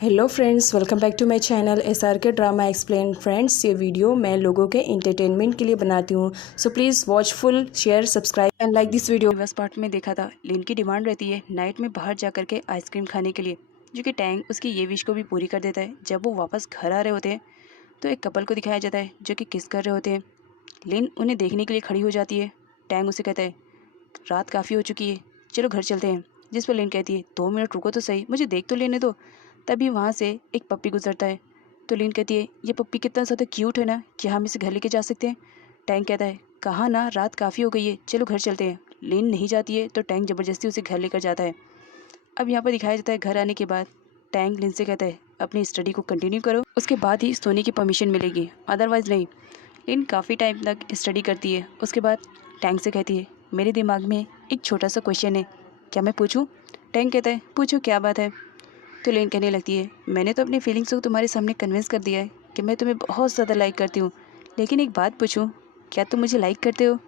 Hello friends, welcome back to my channel SRK drama explain. Friends, ये video मैं लोगों के एंटरटेनमेंट के लिए बनाती हूँ, so please watch full, share, subscribe and like this video. First part में देखा था, लिन की डिमांड रहती है नाइट में बाहर जा करके आइसक्रीम खाने के लिए, जो कि टैंग उसकी ये विश को भी पूरी कर देता है। जब वो वापस घर आ रहे होते हैं तो एक कपल को दिखाया जाता है जो कि किस कर रहे होते हैं। लिन उन्हें देखने के लिए खड़ी हो जाती है। टैंग उसे कहता है रात काफ़ी हो चुकी है, चलो घर चलते हैं। जिस पर लिन कहती है 2 मिनट रुको तो सही, मुझे देख तो लेने दो। तभी वहाँ से एक पप्पी गुजरता है तो लिन कहती है ये पप्पी कितना ज़्यादा क्यूट है ना, क्या हम इसे घर लेके जा सकते हैं। टैंग कहता है कहाँ ना, रात काफ़ी हो गई है, चलो घर चलते हैं। लिन नहीं जाती है तो टैंग ज़बरदस्ती उसे घर लेकर जाता है। अब यहाँ पर दिखाया जाता है घर आने के बाद टैंग लिन से कहता है अपनी स्टडी को कंटिन्यू करो, उसके बाद ही सोने की परमिशन मिलेगी, अदरवाइज़ नहीं। लिन काफ़ी टाइम तक स्टडी करती है। उसके बाद टैंग से कहती है मेरे दिमाग में एक छोटा सा क्वेश्चन है, क्या मैं पूछूं। टैंग कहता है पूछो, क्या बात है। तो लिन कहने लगती है मैंने तो अपनी फीलिंग्स को तुम्हारे सामने कन्विंस कर दिया है कि मैं तुम्हें बहुत ज़्यादा लाइक करती हूँ, लेकिन एक बात पूछूं, क्या तुम मुझे लाइक करते हो।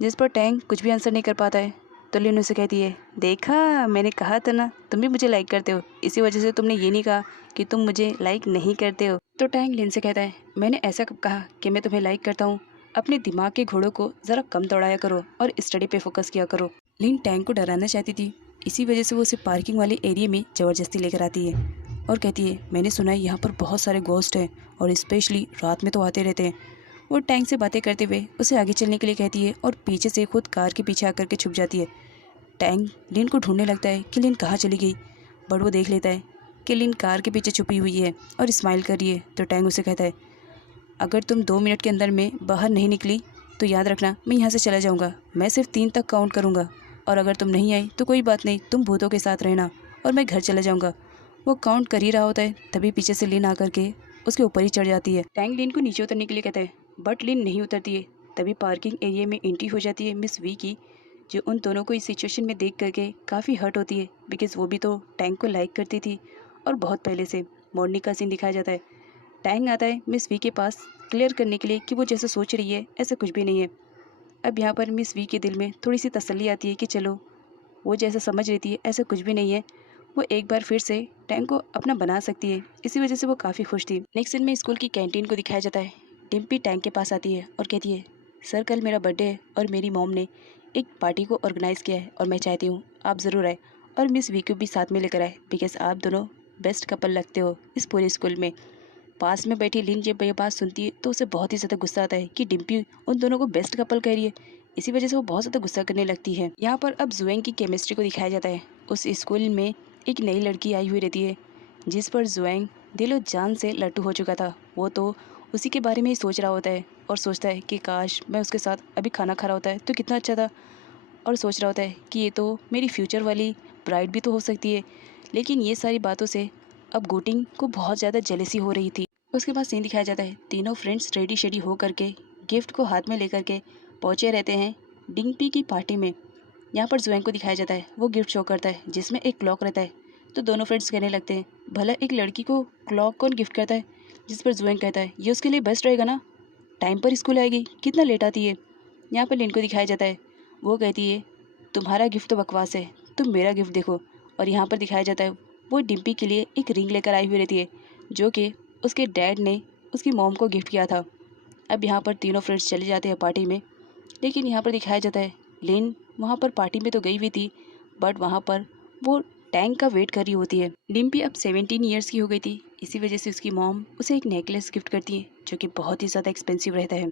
जिस पर टैंग कुछ भी आंसर नहीं कर पाता है। तो लिन उसे कहती है देखा, मैंने कहा था ना तुम भी मुझे लाइक करते हो, इसी वजह से तुमने ये नहीं कहा कि तुम मुझे लाइक नहीं करते हो। तो टैंग लिन से कहता है मैंने ऐसा कब कहा कि मैं तुम्हें लाइक करता हूँ। अपने दिमाग के घोड़ों को ज़रा कम दौड़ाया करो और स्टडी पे फोकस किया करो। लिन टैंग को डराना चाहती थी, इसी वजह से वो उसे पार्किंग वाले एरिया में ज़बरदस्ती लेकर आती है और कहती है मैंने सुना है यहाँ पर बहुत सारे घोस्ट हैं और स्पेशली रात में तो आते रहते हैं। वो टैंक से बातें करते हुए उसे आगे चलने के लिए कहती है और पीछे से खुद कार के पीछे आकर के छुप जाती है। टैंक लिन को ढूंढने लगता है कि लिन कहाँ चली गई, बट वो देख लेता है कि लिन कार के पीछे छुपी हुई है और स्माइल कर रही है। तो टैंक उसे कहता है अगर तुम 2 मिनट के अंदर में बाहर नहीं निकली तो याद रखना मैं यहाँ से चला जाऊँगा। मैं सिर्फ 3 तक काउंट करूँगा और अगर तुम नहीं आई तो कोई बात नहीं, तुम भूतों के साथ रहना और मैं घर चला जाऊँगा। वो काउंट कर ही रहा होता है, तभी पीछे से लिन आकर के उसके ऊपर ही चढ़ जाती है। टैंक लिन को नीचे उतरने के लिए कहता है बट लिन नहीं उतरती है। तभी पार्किंग एरिया में एंट्री हो जाती है मिस वी की, जो उन दोनों को इस सिचुएशन में देख करके काफ़ी हर्ट होती है, बिकॉज वो भी तो टैंक को लाइक करती थी और बहुत पहले से। मॉर्निंग का सीन दिखाया जाता है। टैंग आता है मिस वी के पास क्लियर करने के लिए कि वो जैसा सोच रही है ऐसा कुछ भी नहीं है। अब यहाँ पर मिस वी के दिल में थोड़ी सी तसल्ली आती है कि चलो वो जैसा समझ रही थी ऐसा कुछ भी नहीं है, वो एक बार फिर से टैंक को अपना बना सकती है। इसी वजह से वो काफ़ी खुश थी। नेक्स्ट सीन में स्कूल की कैंटीन को दिखाया जाता है। डिम्पी टैंक के पास आती है और कहती है सर कल मेरा बर्थडे है और मेरी मॉम ने एक पार्टी को ऑर्गेनाइज़ किया है और मैं चाहती हूँ आप ज़रूर आए और मिस वी को भी साथ में लेकर आए, बिकॉज आप दोनों बेस्ट कपल लगते हो इस पूरे स्कूल में। पास में बैठी लिन जब ये बात सुनती है तो उसे बहुत ही ज़्यादा गुस्सा आता है कि डिम्पी उन दोनों को बेस्ट कपल कह रही है। इसी वजह से वो बहुत ज़्यादा गुस्सा करने लगती है। यहाँ पर अब जुएंग की केमिस्ट्री को दिखाया जाता है। उस स्कूल में एक नई लड़की आई हुई रहती है जिस पर जुएंग दिलो जान से लट्टू हो चुका था। वो तो उसी के बारे में ही सोच रहा होता है और सोचता है कि काश मैं उसके साथ अभी खाना खा रहा होता है तो कितना अच्छा था, और सोच रहा होता है कि ये तो मेरी फ्यूचर वाली ब्राइड भी तो हो सकती है। लेकिन ये सारी बातों से अब गोटिंग को बहुत ज़्यादा जेलेसी हो रही थी। उसके बाद सीन दिखाया जाता है तीनों फ्रेंड्स रेडी शेडी हो करके गिफ्ट को हाथ में लेकर के पहुँचे रहते हैं डिम्पी की पार्टी में। यहाँ पर जुएंग को दिखाया जाता है, वो गिफ्ट शो करता है जिसमें एक क्लॉक रहता है। तो दोनों फ्रेंड्स कहने लगते हैं भला एक लड़की को क्लॉक कौन गिफ्ट करता है। जिस पर जुएंग कहता है ये उसके लिए बेस्ट रहेगा ना, टाइम पर स्कूल आएगी, कितना लेट आती है। यहाँ पर लिन को दिखाया जाता है, वो कहती है तुम्हारा गिफ्ट तो बकवास है, तुम मेरा गिफ्ट देखो। और यहाँ पर दिखाया जाता है वो डिम्पी के लिए एक रिंग लेकर आई हुई रहती है जो कि उसके डैड ने उसकी मॉम को गिफ्ट किया था। अब यहाँ पर तीनों फ्रेंड्स चले जाते हैं पार्टी में, लेकिन यहाँ पर दिखाया जाता है लिन वहाँ पर पार्टी में तो गई हुई थी बट वहाँ पर वो टैंक का वेट कर रही होती है। डिम्पी अब 17 ईयर्स की हो गई थी, इसी वजह से उसकी मॉम उसे एक नेकलेस गिफ्ट करती है जो कि बहुत ही ज़्यादा एक्सपेंसिव रहता है।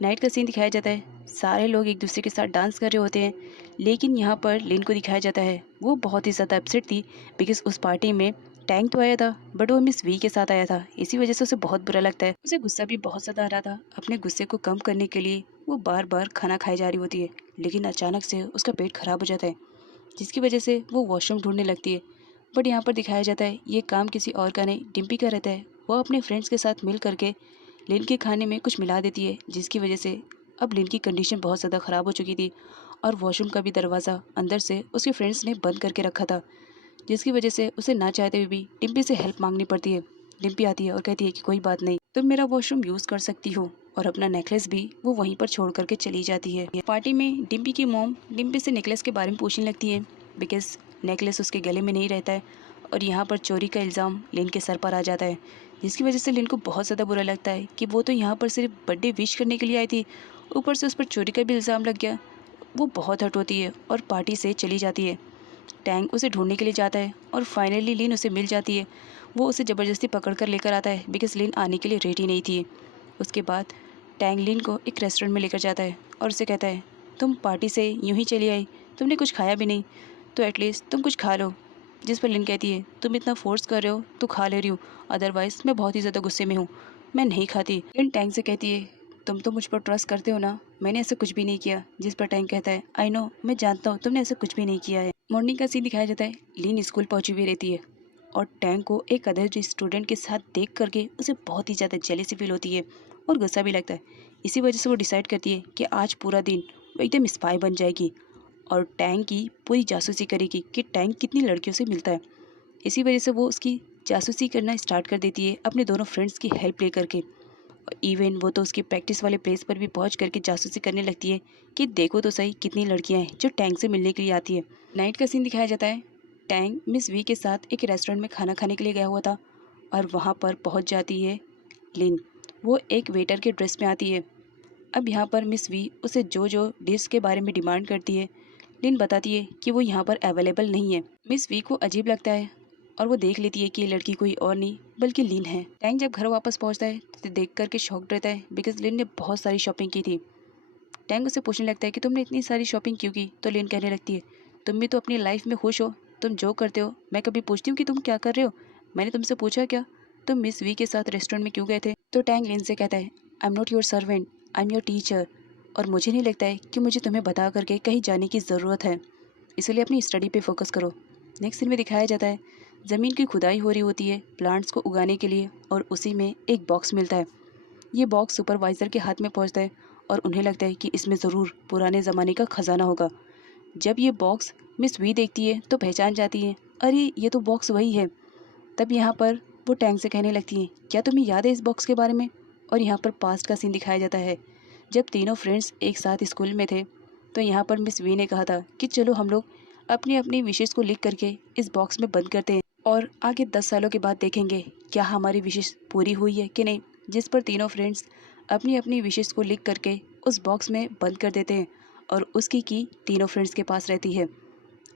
नाइट का सीन दिखाया जाता है, सारे लोग एक दूसरे के साथ डांस कर रहे होते हैं, लेकिन यहाँ पर लिन को दिखाया जाता है वो बहुत ही ज़्यादा अपसेट थी, बिकॉज उस पार्टी में टैंक तो आया था बट वो मिस वी के साथ आया था। इसी वजह से उसे बहुत बुरा लगता है, उसे गुस्सा भी बहुत ज़्यादा आ रहा था। अपने गुस्से को कम करने के लिए वो बार बार खाना खाई जा रही होती है, लेकिन अचानक से उसका पेट खराब हो जाता है जिसकी वजह से वो वॉशरूम ढूंढने लगती है। बट यहाँ पर दिखाया जाता है ये काम किसी और का नहीं, डिम्पी का रहता है। वो अपने फ्रेंड्स के साथ मिल करके लिन के खाने में कुछ मिला देती है जिसकी वजह से अब लिन की कंडीशन बहुत ज़्यादा ख़राब हो चुकी थी और वॉशरूम का भी दरवाज़ा अंदर से उसके फ्रेंड्स ने बंद करके रखा था, जिसकी वजह से उसे ना चाहते हुए भी डिम्पी से हेल्प मांगनी पड़ती है। डिम्पी आती है और कहती है कि कोई बात नहीं, तुम मेरा वॉशरूम यूज़ कर सकती हो, और अपना नेकलेस भी वो वहीं पर छोड़ करके चली जाती है। पार्टी में डिम्पी की मॉम डिम्पी से नेकलेस के बारे में पूछने लगती है, बिकॉज नेकलेस उसके गले में नहीं रहता है और यहाँ पर चोरी का इल्ज़ाम लिन के सर पर आ जाता है, जिसकी वजह से लिन को बहुत ज़्यादा बुरा लगता है कि वो तो यहाँ पर सिर्फ बर्थडे विश करने के लिए आई थी, ऊपर से उस पर चोरी का भी इल्ज़ाम लग गया। वो बहुत हर्ट होती है और पार्टी से चली जाती है। टैंक उसे ढूंढने के लिए जाता है और फाइनली लिन उसे मिल जाती है। वो उसे ज़बरदस्ती पकड़ कर लेकर आता है बिकॉज लिन आने के लिए रेडी नहीं थी। उसके बाद टैंग लिन को एक रेस्टोरेंट में लेकर जाता है और उसे कहता है, तुम पार्टी से यूं ही चली आई, तुमने कुछ खाया भी नहीं, तो एटलीस्ट तुम कुछ खा लो। जिस पर लिन कहती है, तुम इतना फोर्स कर रहे हो तो खा ले रही हूँ, अदरवाइज़ मैं बहुत ही ज़्यादा गुस्से में हूँ, मैं नहीं खाती। लिन टैंग से कहती है, तुम तो मुझ पर ट्रस्ट करते हो ना, मैंने ऐसा कुछ भी नहीं किया। जिस पर टैंग कहता है, आई नो, मैं जानता हूँ तुमने ऐसा कुछ भी नहीं किया है। मॉर्निंग का सीन दिखाया जाता है। लिन स्कूल पहुंची हुई रहती है और टैंग को एक अदर स्टूडेंट के साथ देख करके उसे बहुत ही ज़्यादा जेलसी फील होती है और गुस्सा भी लगता है। इसी वजह से वो डिसाइड करती है कि आज पूरा दिन वो एकदम स्पाई बन जाएगी और टैंग की पूरी जासूसी करेगी कि टैंग कितनी लड़कियों से मिलता है। इसी वजह से वो उसकी जासूसी करना स्टार्ट कर देती है अपने दोनों फ्रेंड्स की हेल्प ले करके। इवन वो तो उसकी प्रैक्टिस वाले प्लेस पर भी पहुंच करके जासूसी करने लगती है कि देखो तो सही कितनी लड़कियां हैं जो टैंग से मिलने के लिए आती है। नाइट का सीन दिखाया जाता है। टैंग मिस वी के साथ एक रेस्टोरेंट में खाना खाने के लिए गया हुआ था और वहाँ पर पहुँच जाती है लिन। वो एक वेटर के ड्रेस में आती है। अब यहाँ पर मिस वी उसे जो जो डिश के बारे में डिमांड करती है, लिन बताती है कि वो यहाँ पर अवेलेबल नहीं है। मिस वी को अजीब लगता है और वो देख लेती है कि ये लड़की कोई और नहीं बल्कि लिन है। टैंग जब घर वापस पहुँचता है तो देख करके शॉक्ड रहता है बिकॉज लिन ने बहुत सारी शॉपिंग की थी। टैंग उसे पूछने लगता है कि तुमने इतनी सारी शॉपिंग क्यों की, तो लिन कहने लगती है, तुम भी तो अपनी लाइफ में खुश हो, तुम जो करते हो मैं कभी पूछती हूँ कि तुम क्या कर रहे हो, मैंने तुमसे पूछा क्या, तुम मिस वी के साथ रेस्टोरेंट में क्यों गए थे। तो टैंग लिन से कहता है, I am not your servant, I am your teacher, और मुझे नहीं लगता है कि मुझे तुम्हें बता करके कहीं जाने की ज़रूरत है, इसलिए अपनी स्टडी पे फोकस करो। नेक्स्ट सीन में दिखाया जाता है, ज़मीन की खुदाई हो रही होती है प्लांट्स को उगाने के लिए और उसी में एक बॉक्स मिलता है। ये बॉक्स सुपरवाइज़र के हाथ में पहुंचता है और उन्हें लगता है कि इसमें ज़रूर पुराने ज़माने का ख़जाना होगा। जब ये बॉक्स मिस वी देखती है तो पहचान जाती है, अरे ये तो बॉक्स वही है। तब यहाँ पर वो टैंग से कहने लगती है, क्या तुम्हें याद है इस बॉक्स के बारे में। और यहाँ पर पास्ट का सीन दिखाया जाता है। जब तीनों फ्रेंड्स एक साथ स्कूल में थे तो यहाँ पर मिस वी ने कहा था कि चलो हम लोग अपनी अपनी विशेष को लिख करके इस बॉक्स में बंद करते हैं और आगे 10 सालों के बाद देखेंगे क्या हमारी विशेष पूरी हुई है कि नहीं। जिस पर तीनों फ्रेंड्स अपनी अपनी विशेष को लिख करके उस बॉक्स में बंद कर देते हैं और उसकी की तीनों फ्रेंड्स के पास रहती है।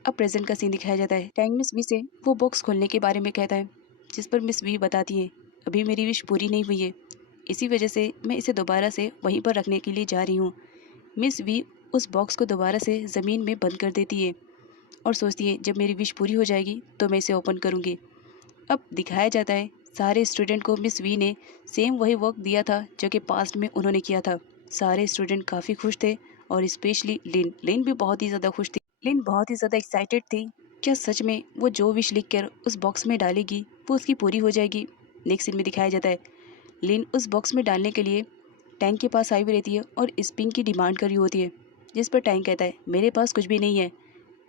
अब प्रेजेंट का सीन दिखाया जाता है। टैंग मिस वी से वो बॉक्स खोलने के बारे में कहता है, जिस पर मिस वी बताती है, अभी मेरी विश पूरी नहीं हुई है, इसी वजह से मैं इसे दोबारा से वहीं पर रखने के लिए जा रही हूँ। मिस वी उस बॉक्स को दोबारा से ज़मीन में बंद कर देती है और सोचती है जब मेरी विश पूरी हो जाएगी तो मैं इसे ओपन करूँगी। अब दिखाया जाता है सारे स्टूडेंट को मिस वी ने सेम वही वर्क दिया था जो कि पास्ट में उन्होंने किया था। सारे स्टूडेंट काफ़ी खुश थे और स्पेशली लिन लिन भी बहुत ही ज़्यादा खुश थी। लिन बहुत ही ज़्यादा एक्साइटेड थी, क्या सच में वो जो विश लिख कर उस बॉक्स में डालेगी वो उसकी पूरी हो जाएगी। नेक्स्ट सीन में दिखाया जाता है, लिन उस बॉक्स में डालने के लिए टैंक के पास आई हुई रहती है और स्पिंग की डिमांड करी होती है। जिस पर टैंक कहता है, मेरे पास कुछ भी नहीं है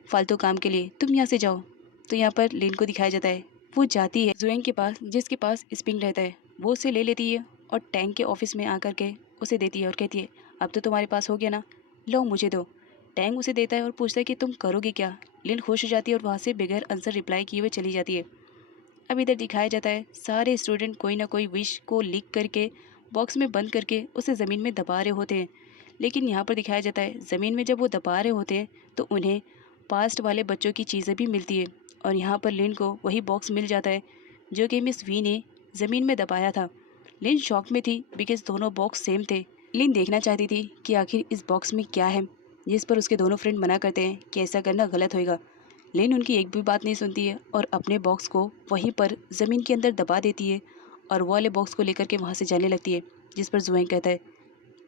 फालतू काम के लिए, तुम यहाँ से जाओ। तो यहाँ पर लिन को दिखाया जाता है, वो जाती है जुएंग के पास जिसके पास स्पिंग रहता है, वो उसे ले लेती है और टैंक के ऑफिस में आकर के उसे देती है और कहती है, अब तो तुम्हारे पास हो गया ना, लो मुझे दो। टैंक उसे देता है और पूछता है कि तुम करोगे क्या। लिन खुश हो जाती है और वहाँ से बगैर आंसर रिप्लाई किए हुए चली जाती है। अब इधर दिखाया जाता है सारे स्टूडेंट कोई ना कोई विश को लिख करके बॉक्स में बंद करके उसे ज़मीन में दबा रहे होते हैं। लेकिन यहाँ पर दिखाया जाता है ज़मीन में जब वो दबा रहे होते हैं तो उन्हें पास्ट वाले बच्चों की चीज़ें भी मिलती है और यहाँ पर लिन को वही बॉक्स मिल जाता है जो कि मिस वी ने ज़मीन में दबाया था। लिन शॉक में थी बिकॉज दोनों बॉक्स सेम थे। लिन देखना चाहती थी कि आखिर इस बॉक्स में क्या है, जिस पर उसके दोनों फ्रेंड मना करते हैं कि ऐसा करना गलत होगा। लिन उनकी एक भी बात नहीं सुनती है और अपने बॉक्स को वहीं पर ज़मीन के अंदर दबा देती है और वो वाले बॉक्स को लेकर के वहाँ से जाने लगती है। जिस पर जुएंग कहता है,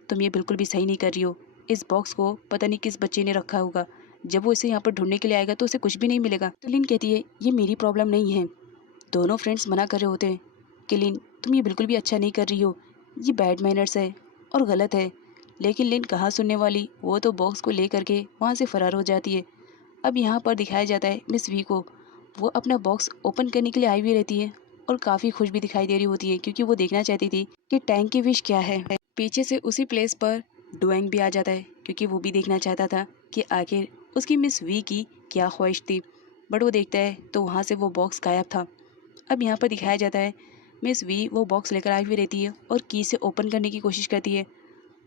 तुम ये बिल्कुल भी सही नहीं कर रही हो, इस बॉक्स को पता नहीं किस बच्चे ने रखा होगा, जब वो इसे यहाँ पर ढूंढने के लिए आएगा तो उसे कुछ भी नहीं मिलेगा। तो लिन कहती है, ये मेरी प्रॉब्लम नहीं है। दोनों फ्रेंड्स मना कर रहे होते हैं कि लिन तुम ये बिल्कुल भी अच्छा नहीं कर रही हो, ये बैड मैनर्स है और गलत है। लेकिन लिन कहाँ सुनने वाली, वो तो बॉक्स को ले करके वहाँ से फरार हो जाती है। अब यहाँ पर दिखाया जाता है मिस वी को, वो अपना बॉक्स ओपन करने के लिए आई हुई रहती है और काफ़ी खुश भी दिखाई दे रही होती है क्योंकि वो देखना चाहती थी कि टैंक की विश क्या है। पीछे से उसी प्लेस पर डुएंग भी आ जाता है क्योंकि वो भी देखना चाहता था कि आखिर उसकी मिस वी की क्या ख्वाहिश थी। बट वो देखता है तो वहाँ से वो बॉक्स गायब था। अब यहाँ पर दिखाया जाता है मिस वी वो बॉक्स लेकर आई हुई रहती है और की से ओपन करने की कोशिश करती है,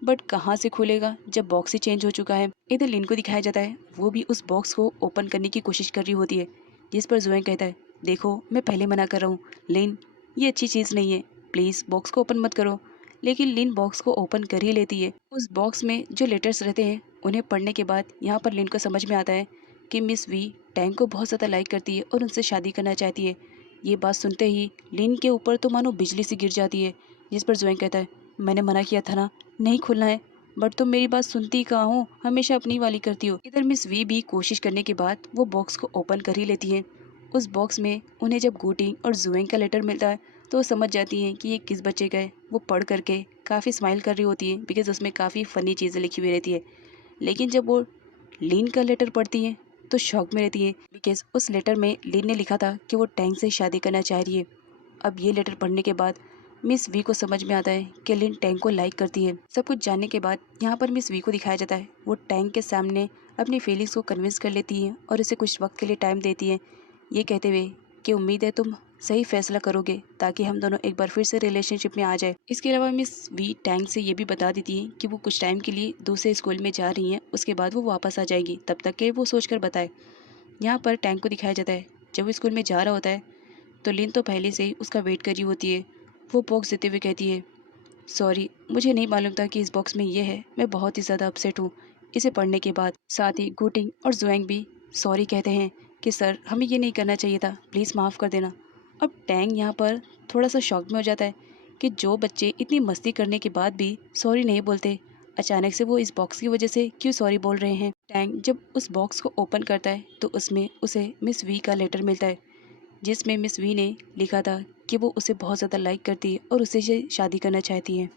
बट कहाँ से खुलेगा जब बॉक्स ही चेंज हो चुका है। इधर लिन को दिखाया जाता है वो भी उस बॉक्स को ओपन करने की कोशिश कर रही होती है, जिस पर जुएंग कहता है देखो मैं पहले मना कर रहा हूँ लिन, ये अच्छी चीज़ नहीं है, प्लीज़ बॉक्स को ओपन मत करो। लेकिन लिन बॉक्स को ओपन कर ही लेती है। उस बॉक्स में जो लेटर्स रहते हैं उन्हें पढ़ने के बाद यहाँ पर लिन को समझ में आता है कि मिस वी टैंक को बहुत ज़्यादा लाइक करती है और उनसे शादी करना चाहती है। ये बात सुनते ही लिन के ऊपर तो मानो बिजली सी गिर जाती है, जिस पर जुएंग कहता है मैंने मना किया था ना, नहीं खुलना है, बट तुम मेरी बात सुनती कहाँ हो, हमेशा अपनी वाली करती हो। इधर मिस वी भी कोशिश करने के बाद वो बॉक्स को ओपन कर ही लेती है। उस बॉक्स में उन्हें जब गुटिंग और जुएंग का लेटर मिलता है तो वो समझ जाती हैं कि ये किस बच्चे का है। वो पढ़ करके काफ़ी स्माइल कर रही होती है बिकॉज उसमें काफ़ी फ़नी चीज़ें लिखी हुई रहती है। लेकिन जब वो लिन का लेटर पढ़ती है तो शॉक में रहती है बिकॉज उस लेटर में लिन ने लिखा था कि वो टैंक से शादी करना चाह रही है। अब ये लेटर पढ़ने के बाद मिस वी को समझ में आता है कि लिन टैंक को लाइक करती है। सब कुछ जानने के बाद यहाँ पर मिस वी को दिखाया जाता है वो टैंक के सामने अपनी फीलिंग्स को कन्विंस कर लेती है और उसे कुछ वक्त के लिए टाइम देती है, ये कहते हुए कि उम्मीद है तुम सही फैसला करोगे ताकि हम दोनों एक बार फिर से रिलेशनशिप में आ जाए। इसके अलावा मिस वी टैंक से ये भी बता देती है कि वो कुछ टाइम के लिए दूसरे स्कूल में जा रही हैं, उसके बाद वो वापस आ जाएगी, तब तक के वो सोच कर बताए। यहाँ पर टैंक को दिखाया जाता है जब वो स्कूल में जा रहा होता है तो लिन तो पहले से ही उसका वेट कर रही होती है। वो बॉक्स देते हुए कहती है सॉरी, मुझे नहीं मालूम था कि इस बॉक्स में ये है, मैं बहुत ही ज़्यादा अपसेट हूँ। इसे पढ़ने के बाद साथ ही गुटिंग और जुएंग भी सॉरी कहते हैं कि सर हमें ये नहीं करना चाहिए था, प्लीज़ माफ़ कर देना। अब टैंग यहाँ पर थोड़ा सा शॉक में हो जाता है कि जो बच्चे इतनी मस्ती करने के बाद भी सॉरी नहीं बोलते, अचानक से वो इस बॉक्स की वजह से क्यों सॉरी बोल रहे हैं। टैंग जब उस बॉक्स को ओपन करता है तो उसमें उसे मिस वी का लेटर मिलता है, जिसमें मिस वी ने लिखा था कि वो उसे बहुत ज़्यादा लाइक करती है और उससे शादी करना चाहती है।